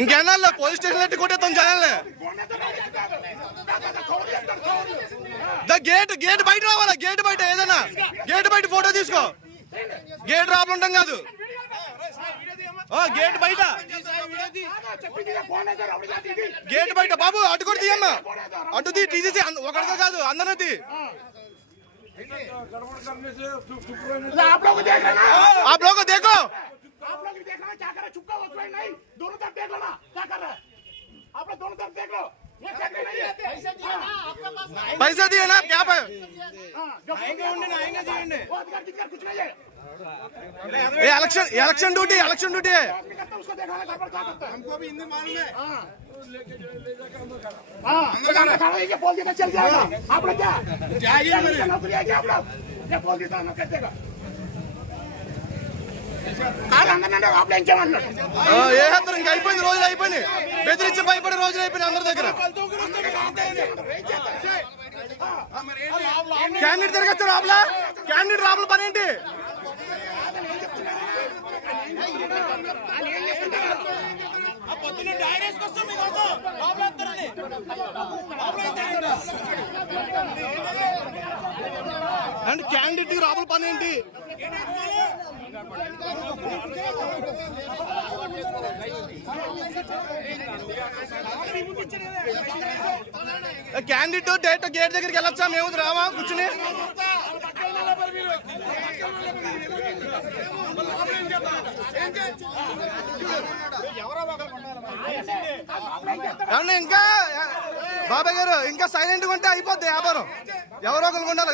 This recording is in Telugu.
ఇంకేనా పోలీస్ స్టేషన్ ఎట్టి కొట్టేస్తాం జనాల్ని. గేట్ బయట రావాలా, గేట్ బయట ఏదైనా గేట్ బయట ఫోటో తీసుకో. గేట్ రాబడి ఉంటాం కాదు, గేట్ బయట, గేట్ బయట. బాబు అటు కూడా తీయమ్మా, అటు తీ, తీసేసి ఒకటిగా కాదు అందరినీ. आप लोग को देखो, आप लोग भी देख रहे हैं क्या कर रहे, चुपका वक्त नहीं, दोनों तरफ देख लो ना क्या कर रहे हैं आप लोग, दोनों तरफ देख लो। ये नहीं है पैसा दिए ना, क्या पे आएंगे वो अधिकार कुछ नहीं है। ये इलेक्शन ड्यूटी है, उसको देखा क्या करता है, हमको भी हिंदी मालूम है। ये बोल देगा चल जाएगा, आप लोग क्या नौकरी है क्या आप लोग, ये बोल देता ना कर देगा। ఇంకా అయిపోయింది, రోజులు అయిపోయినాయి, బెదిరించి భయపడే రోజులు అయిపోయినాయి అందరి దగ్గర. క్యాండిడేట్ తిరగచ్చు లోపల, క్యాండిడేట్ లోపల పని ఏంటి? అండ్ క్యాండిడేట్ లోపల పని ఏంటి? క్యాండిడేట్ డైరెక్ట్ గేట్ దగ్గరికి వెళ్ళొచ్చా? మేము రావా కూర్చుని? ఇంకా బాబాయ్ గారు ఇంకా సైలెంట్ గా ఉంటే అయిపోద్ది వ్యాపారం, ఎవరో ఒకరు ఉండాలి.